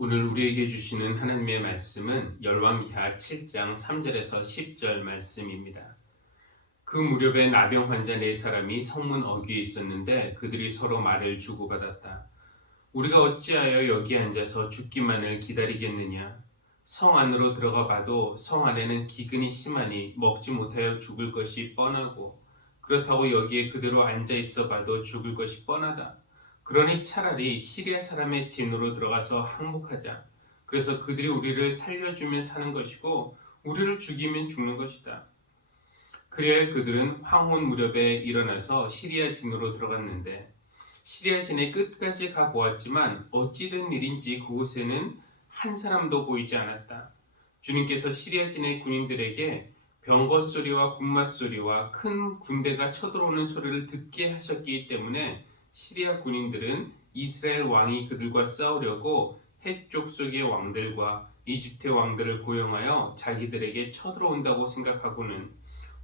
오늘 우리에게 주시는 하나님의 말씀은 열왕기하 7장 3절에서 10절 말씀입니다. 그 무렵에 나병 환자 네 사람이 성문 어귀에 있었는데 그들이 서로 말을 주고받았다. 우리가 어찌하여 여기 앉아서 죽기만을 기다리겠느냐? 성 안으로 들어가 봐도 성 안에는 기근이 심하니 먹지 못하여 죽을 것이 뻔하고, 그렇다고 여기에 그대로 앉아 있어 봐도 죽을 것이 뻔하다. 그러니 차라리 시리아 사람의 진으로 들어가서 항복하자. 그래서 그들이 우리를 살려주면 사는 것이고 우리를 죽이면 죽는 것이다. 그래야 그들은 황혼 무렵에 일어나서 시리아 진으로 들어갔는데, 시리아 진의 끝까지 가 보았지만 어찌 된 일인지 그곳에는 한 사람도 보이지 않았다. 주님께서 시리아 진의 군인들에게 병거 소리와 군마 소리와 큰 군대가 쳐들어오는 소리를 듣게 하셨기 때문에 시리아 군인들은 이스라엘 왕이 그들과 싸우려고 해쪽 속의 왕들과 이집트 왕들을 고용하여 자기들에게 쳐들어온다고 생각하고는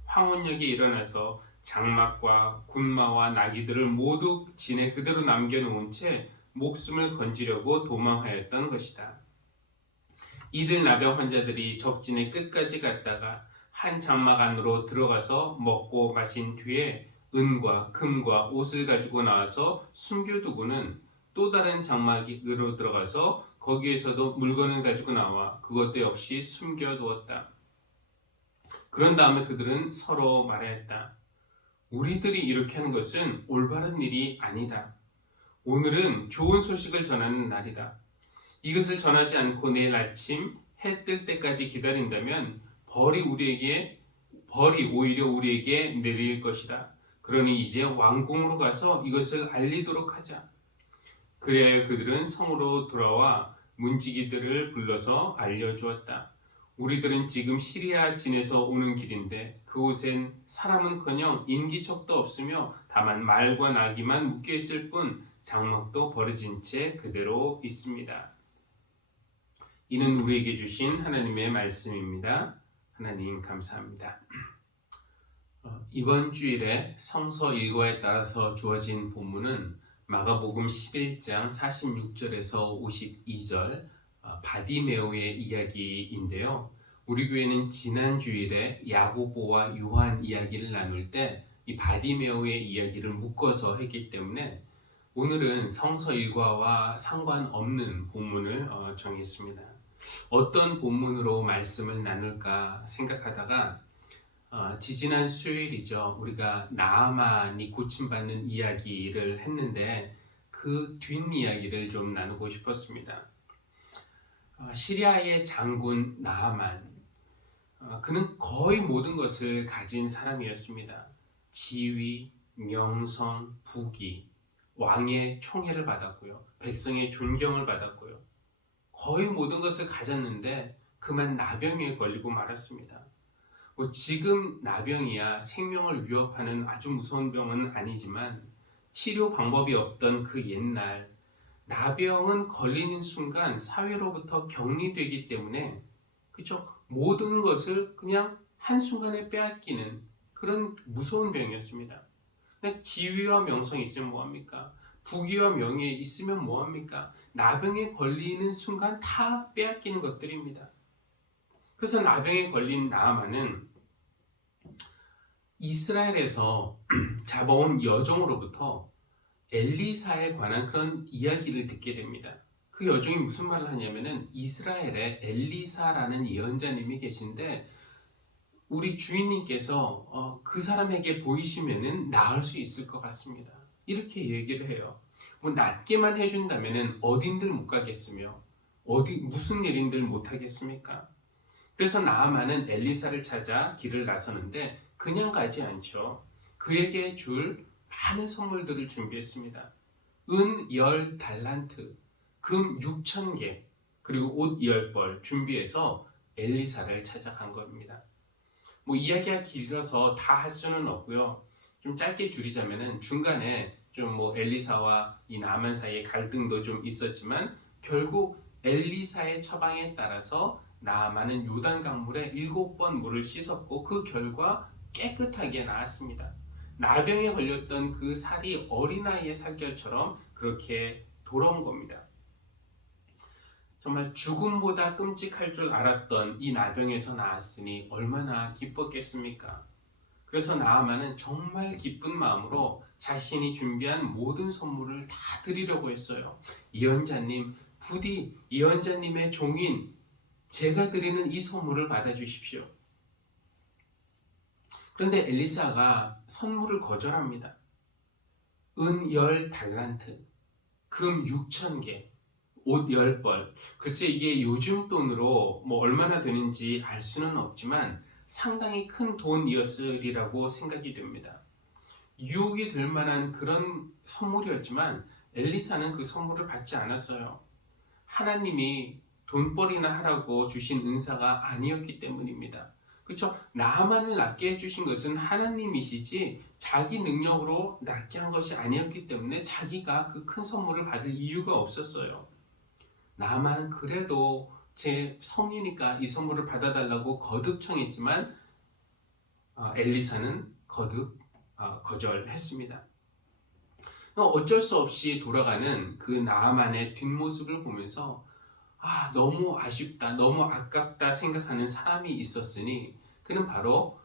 황혼역이 일어나서 장막과 군마와 나귀들을 모두 진에 그대로 남겨놓은 채 목숨을 건지려고 도망하였던 것이다. 이들 나병 환자들이 적진의 끝까지 갔다가 한 장막 안으로 들어가서 먹고 마신 뒤에 은과 금과 옷을 가지고 나와서 숨겨두고는 또 다른 장막으로 들어가서 거기에서도 물건을 가지고 나와 그것도 역시 숨겨두었다. 그런 다음에 그들은 서로 말하였다. 우리들이 이렇게 하는 것은 올바른 일이 아니다. 오늘은 좋은 소식을 전하는 날이다. 이것을 전하지 않고 내일 아침 해 뜰 때까지 기다린다면 벌이 오히려 우리에게 내릴 것이다. 그러니 이제 왕궁으로 가서 이것을 알리도록 하자. 그래야 그들은 성으로 돌아와 문지기들을 불러서 알려주었다. 우리들은 지금 시리아 진에서 오는 길인데 그곳엔 사람은커녕 인기척도 없으며 다만 말과 나귀만 묶여 있을 뿐 장막도 버려진 채 그대로 있습니다. 이는 우리에게 주신 하나님의 말씀입니다. 하나님 감사합니다. 이번 주일에 성서 일과에 따라서 주어진 본문은 마가복음 11장 46절에서 52절 바디메오의 이야기인데요. 우리 교회는 지난 주일에 야고보와 요한 이야기를 나눌 때 이 바디메오의 이야기를 묶어서 했기 때문에 오늘은 성서 일과와 상관없는 본문을 정했습니다. 어떤 본문으로 말씀을 나눌까 생각하다가 지지난 수요일이죠. 우리가 나아만이 고침받는 이야기를 했는데 그 뒷이야기를 좀 나누고 싶었습니다. 시리아의 장군 나아만, 그는 거의 모든 것을 가진 사람이었습니다. 지위, 명성, 부귀, 왕의 총애를 받았고요. 백성의 존경을 받았고요. 거의 모든 것을 가졌는데 그만 나병에 걸리고 말았습니다. 지금 나병이야 생명을 위협하는 아주 무서운 병은 아니지만 치료 방법이 없던 그 옛날, 나병은 걸리는 순간 사회로부터 격리되기 때문에 그죠? 모든 것을 그냥 한순간에 빼앗기는 그런 무서운 병이었습니다. 지위와 명성이 있으면 뭐합니까? 부귀와 명예 있으면 뭐합니까? 나병에 걸리는 순간 다 빼앗기는 것들입니다. 그래서 나병에 걸린 나아만은 이스라엘에서 잡아온 여종으로부터 엘리사에 관한 그런 이야기를 듣게 됩니다. 그 여종이 무슨 말을 하냐면은 이스라엘에 엘리사라는 예언자님이 계신데 우리 주인님께서 그 사람에게 보이시면은 나을 수 있을 것 같습니다. 이렇게 얘기를 해요. 낫게만 해준다면은 어딘들 못 가겠으며 무슨 일인들 못 하겠습니까? 그래서 나아만은 엘리사를 찾아 길을 나서는데 그냥 가지 않죠. 그에게 줄 많은 선물들을 준비했습니다. 은 10달란트, 금 6,000개, 그리고 옷 10벌 준비해서 엘리사를 찾아간 겁니다. 이야기가 길어서 다 할 수는 없고요. 좀 짧게 줄이자면은 중간에 좀 엘리사와 이 나아만 사이에 갈등도 좀 있었지만 결국 엘리사의 처방에 따라서 나아만은 요단 강물에 7번 물을 씻었고 그 결과 깨끗하게 나았습니다. 나병에 걸렸던 그 살이 어린아이의 살결처럼 그렇게 돌아온 겁니다. 정말 죽음보다 끔찍할 줄 알았던 이 나병에서 나았으니 얼마나 기뻤겠습니까? 그래서 나아만은 정말 기쁜 마음으로 자신이 준비한 모든 선물을 다 드리려고 했어요. 이언자님, 부디 이언자님의 종인 제가 드리는 이 선물을 받아주십시오. 그런데 엘리사가 선물을 거절합니다. 은 10달란트, 금 6,000개, 옷 10벌. 글쎄 이게 요즘 돈으로 뭐 얼마나 되는지 알 수는 없지만 상당히 큰 돈이었으리라고 생각이 됩니다. 유혹이 될 만한 그런 선물이었지만 엘리사는 그 선물을 받지 않았어요. 하나님이 돈벌이나 하라고 주신 은사가 아니었기 때문입니다. 그렇죠? 나만을 낫게 해주신 것은 하나님이시지 자기 능력으로 낫게 한 것이 아니었기 때문에 자기가 그 큰 선물을 받을 이유가 없었어요. 나만은 그래도 제 성이니까 이 선물을 받아달라고 거듭 청했지만 엘리사는 거듭 거절했습니다. 어쩔 수 없이 돌아가는 그 나아만의 뒷모습을 보면서 너무 아쉽다, 너무 아깝다 생각하는 사람이 있었으니 그는 바로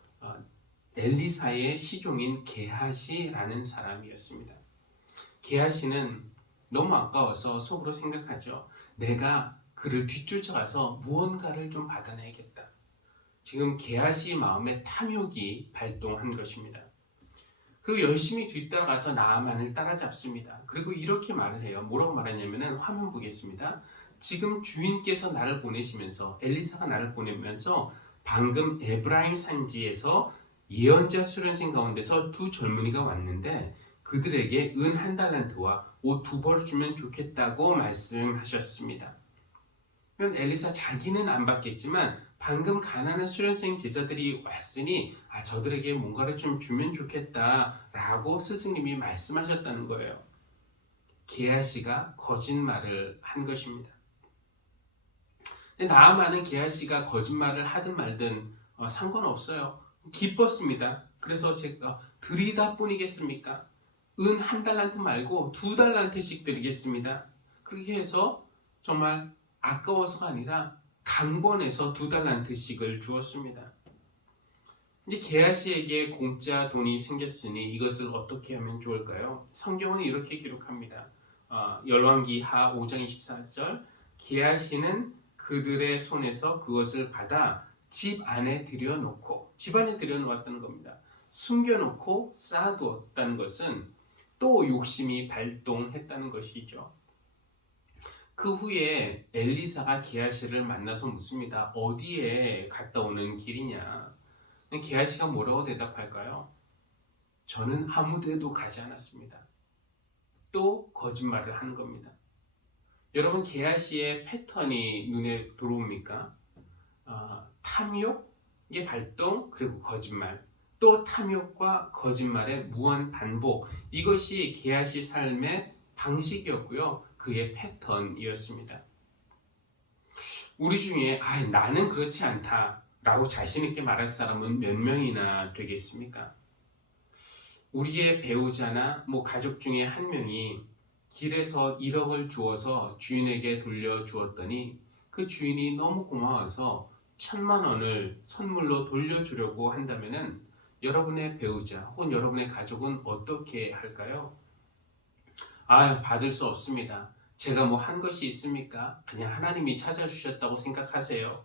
엘리사의 시종인 게하시라는 사람이었습니다. 게하시는 너무 아까워서 속으로 생각하죠. 내가 그를 뒤쫓아가서 무언가를 좀 받아내야겠다. 지금 게하시 마음에 탐욕이 발동한 것입니다. 그리고 열심히 뒤따라가서 나아만을 따라잡습니다. 그리고 이렇게 말을 해요. 뭐라고 말하냐면은 화면 보겠습니다. 지금 주인께서 나를 보내시면서 엘리사가 나를 보내면서 방금 에브라임 산지에서 예언자 수련생 가운데서 두 젊은이가 왔는데 그들에게 은 1달란트와 옷 2벌을 주면 좋겠다고 말씀하셨습니다. 그럼 엘리사 자기는 안 받겠지만 방금 가난한 수련생 제자들이 왔으니 저들에게 뭔가를 좀 주면 좋겠다라고 스승님이 말씀하셨다는 거예요. 게하시가 거짓말을 한 것입니다. 나아만은 게하시가 거짓말을 하든 말든 상관없어요. 기뻤습니다. 그래서 제가 드리다 뿐이겠습니까? 은 1달란트 말고 2달란트씩 드리겠습니다. 그렇게 해서 정말 아까워서가 아니라 강권해서 2달란트씩을 주었습니다. 이제 게하시에게 공짜 돈이 생겼으니 이것을 어떻게 하면 좋을까요? 성경은 이렇게 기록합니다. 열왕기하 5장 24절 게하시는 그들의 손에서 그것을 받아 집 안에 들여놓고 집 안에 들여놓았다는 겁니다. 숨겨놓고 쌓아두었다는 것은 또 욕심이 발동했다는 것이죠. 그 후에 엘리사가 게하시를 만나서 묻습니다. 어디에 갔다 오는 길이냐? 게하시가 뭐라고 대답할까요? 저는 아무 데도 가지 않았습니다. 또 거짓말을 하는 겁니다. 여러분 게하시의 패턴이 눈에 들어옵니까? 탐욕의 발동 그리고 거짓말 또 탐욕과 거짓말의 무한 반복 이것이 게하시 삶의 방식이었고요. 그의 패턴이었습니다. 우리 중에 나는 그렇지 않다 라고 자신 있게 말할 사람은 몇 명이나 되겠습니까? 우리의 배우자나 가족 중에 한 명이 길에서 1억을 주어서 주인에게 돌려주었더니 그 주인이 너무 고마워서 1,000만 원을 선물로 돌려주려고 한다면은 여러분의 배우자 혹은 여러분의 가족은 어떻게 할까요? 받을 수 없습니다. 제가 한 것이 있습니까? 그냥 하나님이 찾아주셨다고 생각하세요.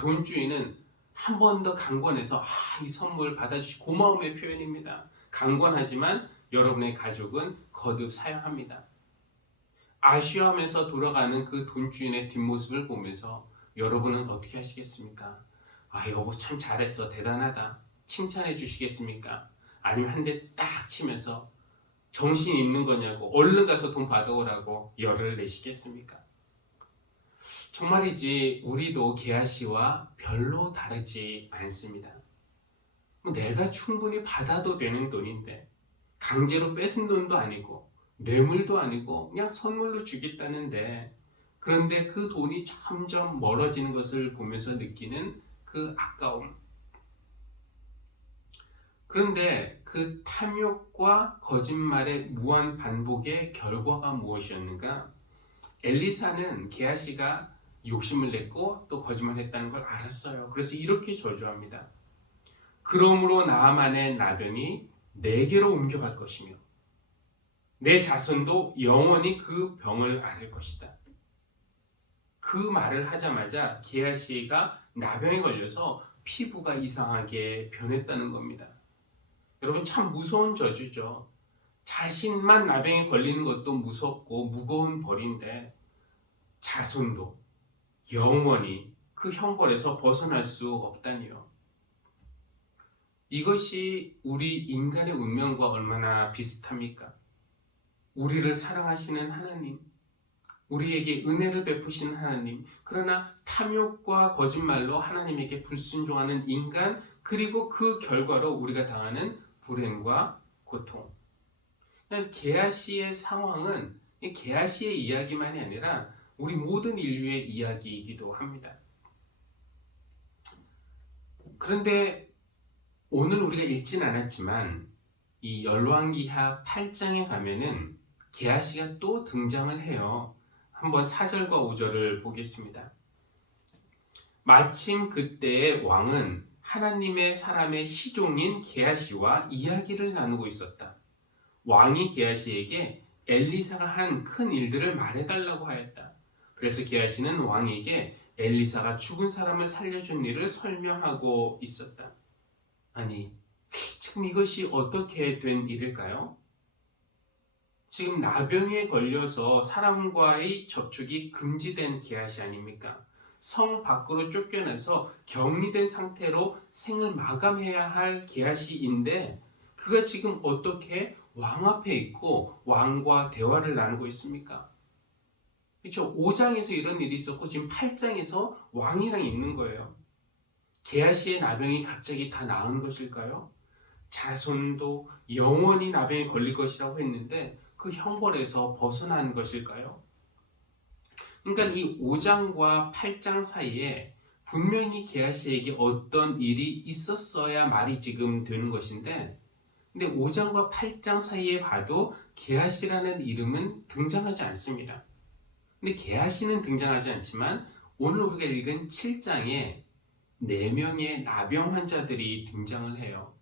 돈주인은 한 번 더 강권해서 이 선물 받아주시 고마움의 표현입니다. 강권하지만 여러분의 가족은 거듭 사양합니다. 아쉬워하면서 돌아가는 그 돈주인의 뒷모습을 보면서 여러분은 어떻게 하시겠습니까? 여보 참 잘했어 대단하다 칭찬해 주시겠습니까? 아니면 한 대 딱 치면서 정신 있는 거냐고 얼른 가서 돈 받아오라고 열을 내시겠습니까? 정말이지 우리도 게하시와 별로 다르지 않습니다. 내가 충분히 받아도 되는 돈인데 강제로 뺏은 돈도 아니고 뇌물도 아니고 그냥 선물로 주겠다는데 그런데 그 돈이 점점 멀어지는 것을 보면서 느끼는 그 아까움. 그런데 그 탐욕과 거짓말의 무한 반복의 결과가 무엇이었는가? 엘리사는 게하시가 욕심을 냈고 또 거짓말했다는 걸 알았어요. 그래서 이렇게 저주합니다. 그러므로 나아만의 나병이 내게로 옮겨갈 것이며 내 자손도 영원히 그 병을 앓을 것이다. 그 말을 하자마자 게하시가 나병에 걸려서 피부가 이상하게 변했다는 겁니다. 여러분 참 무서운 저주죠. 자신만 나병에 걸리는 것도 무섭고 무거운 벌인데 자손도 영원히 그 형벌에서 벗어날 수 없다니요. 이것이 우리 인간의 운명과 얼마나 비슷합니까? 우리를 사랑하시는 하나님, 우리에게 은혜를 베푸시는 하나님, 그러나 탐욕과 거짓말로 하나님에게 불순종하는 인간, 그리고 그 결과로 우리가 당하는 불행과 고통. 게하시의 상황은 게하시의 이야기만이 아니라 우리 모든 인류의 이야기이기도 합니다. 그런데 오늘 우리가 읽진 않았지만 이 열왕기하 8장에 가면은 게하시가 또 등장을 해요. 한번 4절과 5절을 보겠습니다. 마침 그때의 왕은 하나님의 사람의 시종인 게하시와 이야기를 나누고 있었다. 왕이 게하시에게 엘리사가 한 큰 일들을 말해달라고 하였다. 그래서 게하시는 왕에게 엘리사가 죽은 사람을 살려준 일을 설명하고 있었다. 아니, 지금 이것이 어떻게 된 일일까요? 지금 나병에 걸려서 사람과의 접촉이 금지된 게하시 아닙니까? 성 밖으로 쫓겨나서 격리된 상태로 생을 마감해야 할 게하시인데 그가 지금 어떻게 왕 앞에 있고 왕과 대화를 나누고 있습니까? 그렇죠? 5장에서 이런 일이 있었고 지금 8장에서 왕이랑 있는 거예요. 게하시의 나병이 갑자기 다 나은 것일까요? 자손도 영원히 나병에 걸릴 것이라고 했는데 그 형벌에서 벗어난 것일까요? 그러니까 이 5장과 8장 사이에 분명히 게하시에게 어떤 일이 있었어야 말이 지금 되는 것인데 근데 5장과 8장 사이에 봐도 게하시라는 이름은 등장하지 않습니다. 근데 게하시는 등장하지 않지만 오늘 우리가 읽은 7장에 4명의 나병 환자들이 등장을 해요.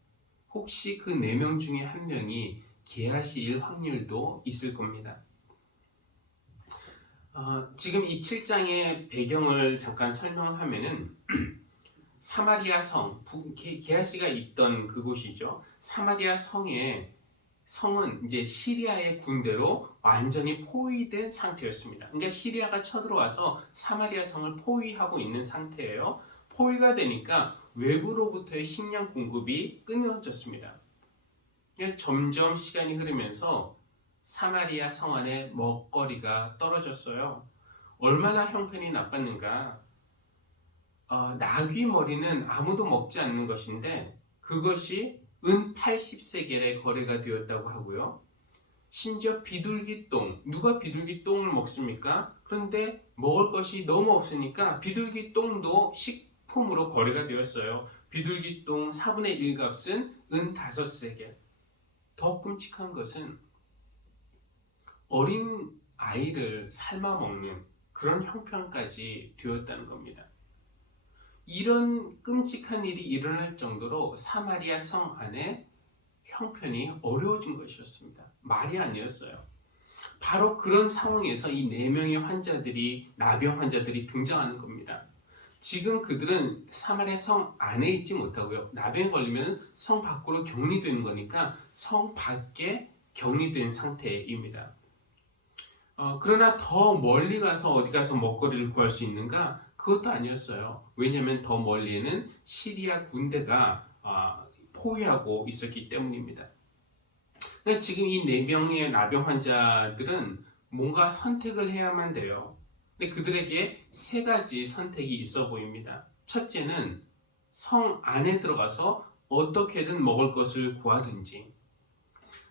혹시 그 4명 중에 한 명이 게하시일 확률도 있을 겁니다. 지금 이 7장의 배경을 잠깐 설명을 하면은 사마리아 성, 게하시가 있던 그곳이죠. 사마리아 성은 이제 시리아의 군대로 완전히 포위된 상태였습니다. 그러니까 시리아가 쳐들어와서 사마리아 성을 포위하고 있는 상태예요. 포위가 되니까 외부로부터의 식량 공급이 끊어졌습니다. 점점 시간이 흐르면서 사마리아 성 안에 먹거리가 떨어졌어요. 얼마나 형편이 나빴는가. 나귀 머리는 아무도 먹지 않는 것인데 그것이 은 80세겔의 거래가 되었다고 하고요. 심지어 비둘기똥, 누가 비둘기똥을 먹습니까? 그런데 먹을 것이 너무 없으니까 비둘기똥도 식품으로 거래가 되었어요. 비둘기똥 4분의 1 값은 은 5세겔. 더 끔찍한 것은 어린 아이를 삶아 먹는 그런 형편까지 되었다는 겁니다. 이런 끔찍한 일이 일어날 정도로 사마리아 성 안에 형편이 어려워진 것이었습니다. 말이 아니었어요. 바로 그런 상황에서 이 4명의 나병 환자들이 등장하는 겁니다. 지금 그들은 사마리아 성 안에 있지 못하고요. 나병에 걸리면 성 밖으로 격리되는 거니까 성 밖에 격리된 상태입니다. 그러나 더 멀리 가서 어디 가서 먹거리를 구할 수 있는가? 그것도 아니었어요. 왜냐하면 더 멀리에는 시리아 군대가 포위하고 있었기 때문입니다. 그러니까 지금 이 4명의 나병 환자들은 뭔가 선택을 해야만 돼요. 근데 그들에게 3가지 선택이 있어 보입니다. 첫째는 성 안에 들어가서 어떻게든 먹을 것을 구하든지.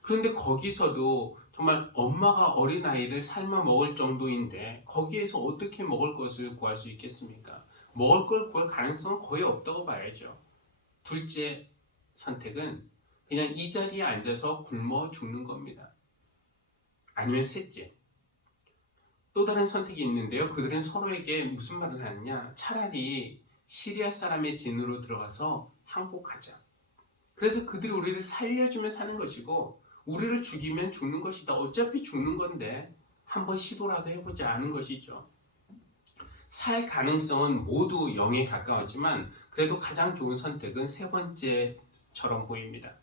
그런데 거기서도 정말 엄마가 어린아이를 삶아 먹을 정도인데 거기에서 어떻게 먹을 것을 구할 수 있겠습니까? 먹을 걸 구할 가능성은 거의 없다고 봐야죠. 둘째 선택은 그냥 이 자리에 앉아서 굶어 죽는 겁니다. 아니면 셋째, 또 다른 선택이 있는데요. 그들은 서로에게 무슨 말을 하느냐? 차라리 시리아 사람의 진으로 들어가서 항복하자. 그래서 그들이 우리를 살려주면 사는 것이고 우리를 죽이면 죽는 것이다. 어차피 죽는 건데 한번 시도라도 해보자 하는 것이죠. 살 가능성은 모두 0에 가까웠지만 그래도 가장 좋은 선택은 세 번째처럼 보입니다.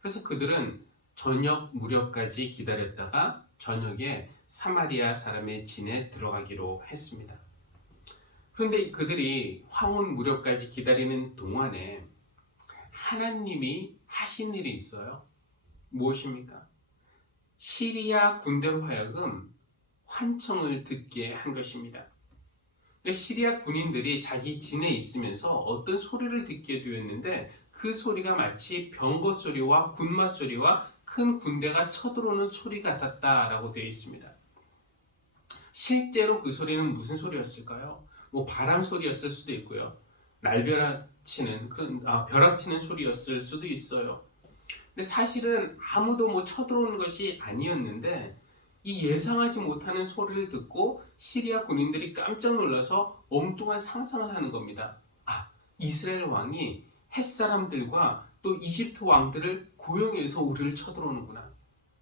그래서 그들은 저녁 무렵까지 기다렸다가 저녁에 사마리아 사람의 진에 들어가기로 했습니다. 그런데 그들이 황혼 무렵까지 기다리는 동안에 하나님이 하신 일이 있어요. 무엇입니까? 시리아 군대로 하여금 환청을 듣게 한 것입니다. 시리아 군인들이 자기 진에 있으면서 어떤 소리를 듣게 되었는데 그 소리가 마치 병거 소리와 군마 소리와 큰 군대가 쳐들어오는 소리 같았다라고 되어 있습니다. 실제로 그 소리는 무슨 소리였을까요? 바람 소리였을 수도 있고요. 날벼락치는 벼락치는 소리였을 수도 있어요. 근데 사실은 아무도 쳐들어오는 것이 아니었는데 이 예상하지 못하는 소리를 듣고 시리아 군인들이 깜짝 놀라서 엉뚱한 상상을 하는 겁니다. 이스라엘 왕이 햇사람들과 또 이집트 왕들을 고용해서 우리를 쳐들어오는구나.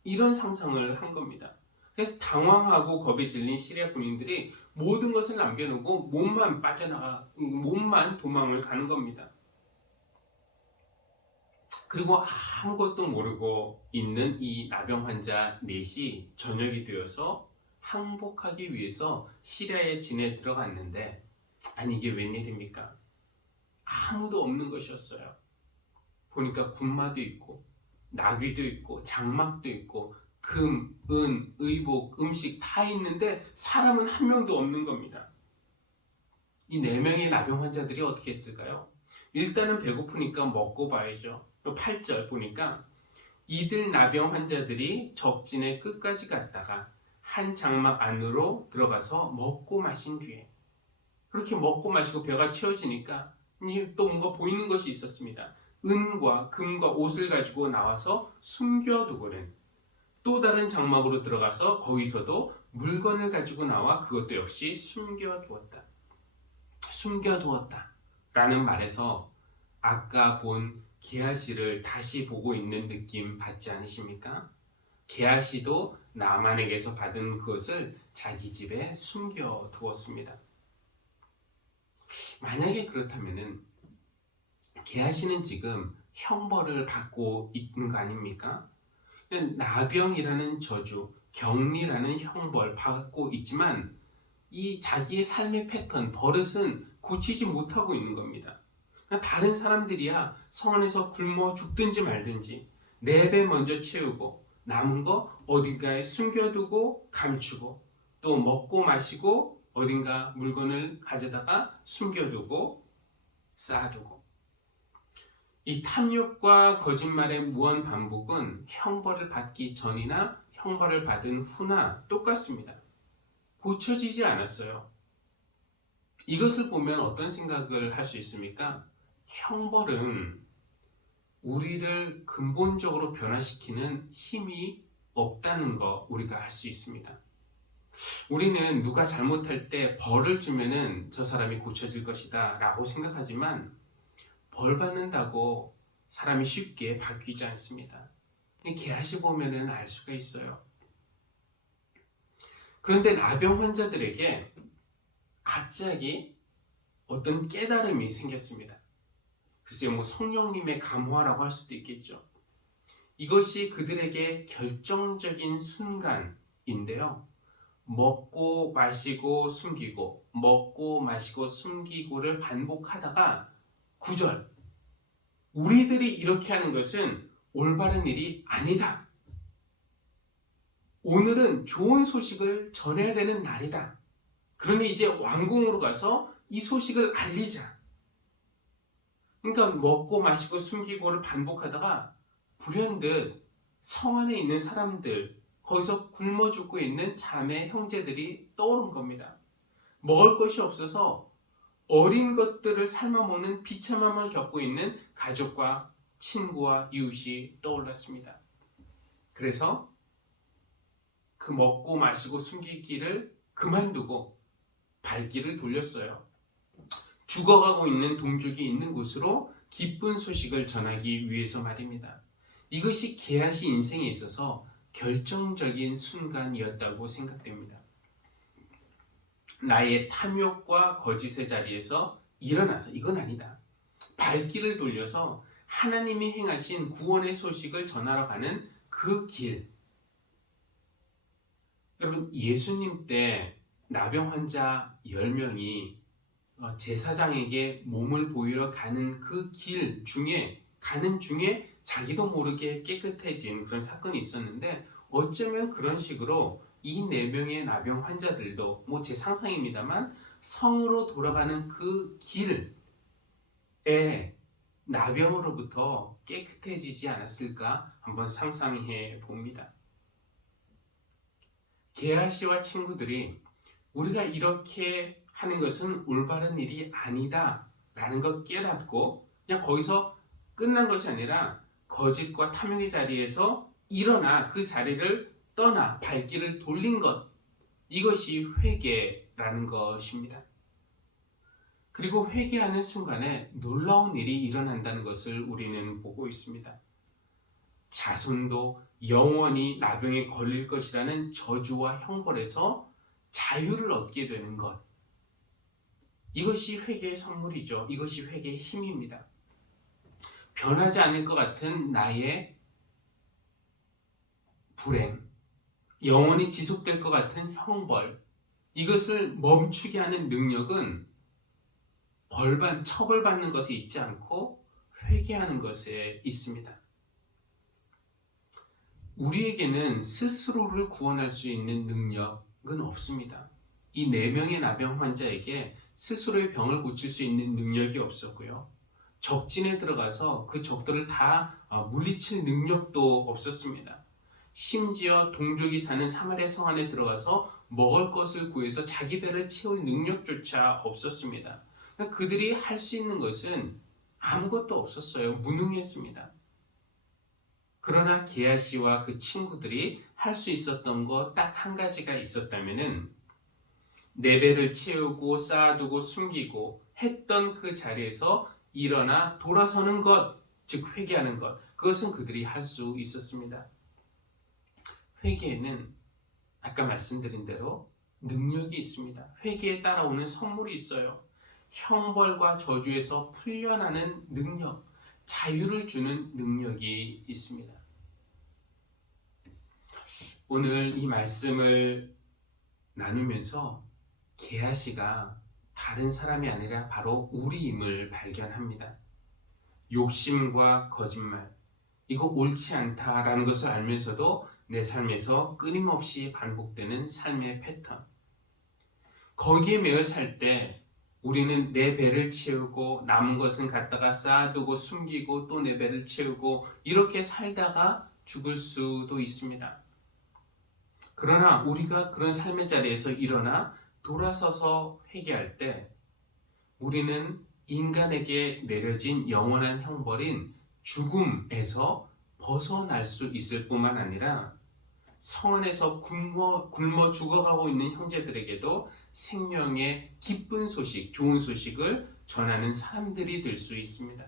이런 상상을 한 겁니다. 그래서 당황하고 겁에 질린 시리아 군인들이 모든 것을 남겨놓고 몸만 도망을 가는 겁니다. 그리고 아무것도 모르고 있는 이 나병 환자 넷이 저녁이 되어서 항복하기 위해서 시리아의 진에 들어갔는데 이게 웬일입니까? 아무도 없는 것이었어요. 보니까 군마도 있고 나귀도 있고 장막도 있고 금, 은, 의복, 음식 다 있는데 사람은 한 명도 없는 겁니다. 이 4명의 나병 환자들이 어떻게 했을까요? 일단은 배고프니까 먹고 봐야죠. 8절 보니까 이들 나병 환자들이 적진의 끝까지 갔다가 한 장막 안으로 들어가서 먹고 마신 뒤에 그렇게 먹고 마시고 배가 채워지니까 또 뭔가 보이는 것이 있었습니다. 은과 금과 옷을 가지고 나와서 숨겨두고는 또 다른 장막으로 들어가서 거기서도 물건을 가지고 나와 그것도 역시 숨겨두었다 라는 말에서 아까 본 게하시를 다시 보고 있는 느낌 받지 않으십니까? 게하시도 나만에게서 받은 그것을 자기 집에 숨겨두었습니다. 만약에 그렇다면 게하시는 지금 형벌을 받고 있는 거 아닙니까? 나병이라는 저주, 격리라는 형벌 받고 있지만 이 자기의 삶의 패턴, 버릇은 고치지 못하고 있는 겁니다. 다른 사람들이야 성 안에서 굶어 죽든지 말든지 4배 먼저 채우고 남은 거 어딘가에 숨겨두고 감추고 또 먹고 마시고 어딘가 물건을 가져다가 숨겨두고 쌓아두고 이 탐욕과 거짓말의 무한 반복은 형벌을 받기 전이나 형벌을 받은 후나 똑같습니다. 고쳐지지 않았어요. 이것을 보면 어떤 생각을 할 수 있습니까? 형벌은 우리를 근본적으로 변화시키는 힘이 없다는 거 우리가 알 수 있습니다. 우리는 누가 잘못할 때 벌을 주면은 저 사람이 고쳐질 것이다 라고 생각하지만 벌 받는다고 사람이 쉽게 바뀌지 않습니다. 게하시 보면은 알 수가 있어요. 그런데 나병 환자들에게 갑자기 어떤 깨달음이 생겼습니다. 글쎄요, 성령님의 감화라고 할 수도 있겠죠. 이것이 그들에게 결정적인 순간인데요. 먹고 마시고 숨기고 먹고 마시고 숨기고를 반복하다가 9절 우리들이 이렇게 하는 것은 올바른 일이 아니다. 오늘은 좋은 소식을 전해야 되는 날이다. 그러니 이제 왕궁으로 가서 이 소식을 알리자. 그러니까 먹고 마시고 숨기고를 반복하다가 불현듯 성 안에 있는 사람들, 거기서 굶어 죽고 있는 자매 형제들이 떠오른 겁니다. 먹을 것이 없어서 어린 것들을 삶아먹는 비참함을 겪고 있는 가족과 친구와 이웃이 떠올랐습니다. 그래서 그 먹고 마시고 숨기기를 그만두고 발길을 돌렸어요. 죽어가고 있는 동족이 있는 곳으로 기쁜 소식을 전하기 위해서 말입니다. 이것이 게하시 인생에 있어서 결정적인 순간이었다고 생각됩니다. 나의 탐욕과 거짓의 자리에서 일어나서 이건 아니다. 발길을 돌려서 하나님이 행하신 구원의 소식을 전하러 가는 그 길. 여러분, 예수님 때 나병 환자 10명이 제사장에게 몸을 보이러 가는 그 길 중에 자기도 모르게 깨끗해진 그런 사건이 있었는데, 어쩌면 그런 식으로 이 4명의 나병 환자들도 제 상상입니다만 성으로 돌아가는 그 길에 나병으로부터 깨끗해지지 않았을까 한번 상상해 봅니다. 게하시와 친구들이 우리가 이렇게 하는 것은 올바른 일이 아니다 라는 걸 깨닫고 그냥 거기서 끝난 것이 아니라 거짓과 탐욕의 자리에서 일어나 그 자리를 떠나 발길을 돌린 것, 이것이 회개라는 것입니다. 그리고 회개하는 순간에 놀라운 일이 일어난다는 것을 우리는 보고 있습니다. 자손도 영원히 나병에 걸릴 것이라는 저주와 형벌에서 자유를 얻게 되는 것, 이것이 회개의 선물이죠. 이것이 회개의 힘입니다. 변하지 않을 것 같은 나의 불행, 영원히 지속될 것 같은 형벌, 이것을 멈추게 하는 능력은 처벌받는 것에 있지 않고 회개하는 것에 있습니다. 우리에게는 스스로를 구원할 수 있는 능력은 없습니다. 이 4명의 나병 환자에게 스스로의 병을 고칠 수 있는 능력이 없었고요. 적진에 들어가서 그 적들을 다 물리칠 능력도 없었습니다. 심지어 동족이 사는 사마리아 성 안에 들어가서 먹을 것을 구해서 자기 배를 채울 능력조차 없었습니다. 그들이 할 수 있는 것은 아무것도 없었어요. 무능했습니다. 그러나 게하시와 그 친구들이 할 수 있었던 거 딱 한 가지가 있었다면은 내 배를 채우고 쌓아두고 숨기고 했던 그 자리에서 일어나 돌아서는 것, 즉 회개하는 것, 그것은 그들이 할 수 있었습니다. 회개에는 아까 말씀드린 대로 능력이 있습니다. 회개에 따라오는 선물이 있어요. 형벌과 저주에서 풀려나는 능력, 자유를 주는 능력이 있습니다. 오늘 이 말씀을 나누면서 게하시가 다른 사람이 아니라 바로 우리임을 발견합니다. 욕심과 거짓말, 이거 옳지 않다라는 것을 알면서도 내 삶에서 끊임없이 반복되는 삶의 패턴, 거기에 매여 살 때 우리는 내 배를 채우고 남은 것은 갖다가 쌓아두고 숨기고 또 내 배를 채우고 이렇게 살다가 죽을 수도 있습니다. 그러나 우리가 그런 삶의 자리에서 일어나 돌아서서 회개할 때 우리는 인간에게 내려진 영원한 형벌인 죽음에서 벗어날 수 있을 뿐만 아니라 성 안에서 굶어 죽어가고 있는 형제들에게도 생명의 기쁜 소식, 좋은 소식을 전하는 사람들이 될 수 있습니다.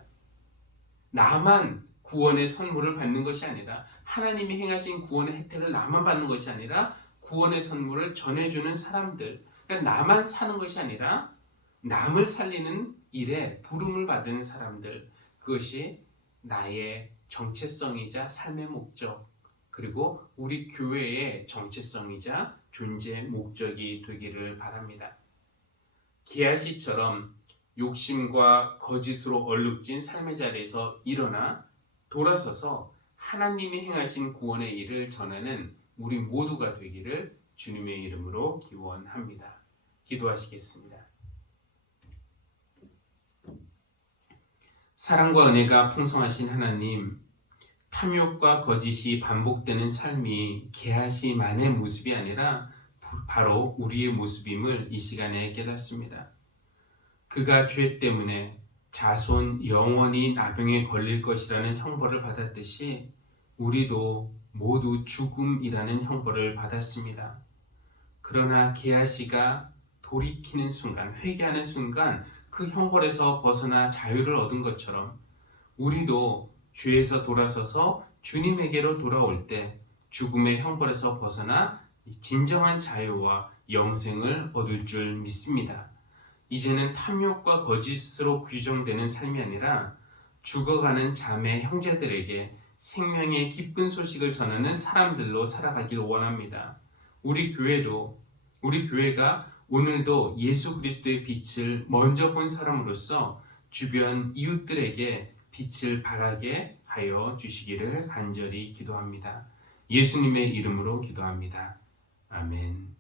나만 구원의 선물을 받는 것이 아니라, 하나님이 행하신 구원의 혜택을 나만 받는 것이 아니라 구원의 선물을 전해주는 사람들, 그러니까 나만 사는 것이 아니라 남을 살리는 일에 부름을 받은 사람들, 그것이 나의 정체성이자 삶의 목적, 그리고 우리 교회의 정체성이자 존재 목적이 되기를 바랍니다. 게하시처럼 욕심과 거짓으로 얼룩진 삶의 자리에서 일어나 돌아서서 하나님이 행하신 구원의 일을 전하는 우리 모두가 되기를 주님의 이름으로 기원합니다. 기도하시겠습니다. 사랑과 은혜가 풍성하신 하나님, 탐욕과 거짓이 반복되는 삶이 게하시만의 모습이 아니라 바로 우리의 모습임을 이 시간에 깨닫습니다. 그가 죄 때문에 자손 영원히 나병에 걸릴 것이라는 형벌을 받았듯이 우리도 모두 죽음이라는 형벌을 받았습니다. 그러나 게하시가 돌이키는 순간, 회개하는 순간 그 형벌에서 벗어나 자유를 얻은 것처럼 우리도 죄에서 돌아서서 주님에게로 돌아올 때 죽음의 형벌에서 벗어나 진정한 자유와 영생을 얻을 줄 믿습니다. 이제는 탐욕과 거짓으로 규정되는 삶이 아니라 죽어가는 자매 형제들에게 생명의 기쁜 소식을 전하는 사람들로 살아가길 원합니다. 우리 교회가 오늘도 예수 그리스도의 빛을 먼저 본 사람으로서 주변 이웃들에게 빛을 발하게 하여 주시기를 간절히 기도합니다. 예수님의 이름으로 기도합니다. 아멘.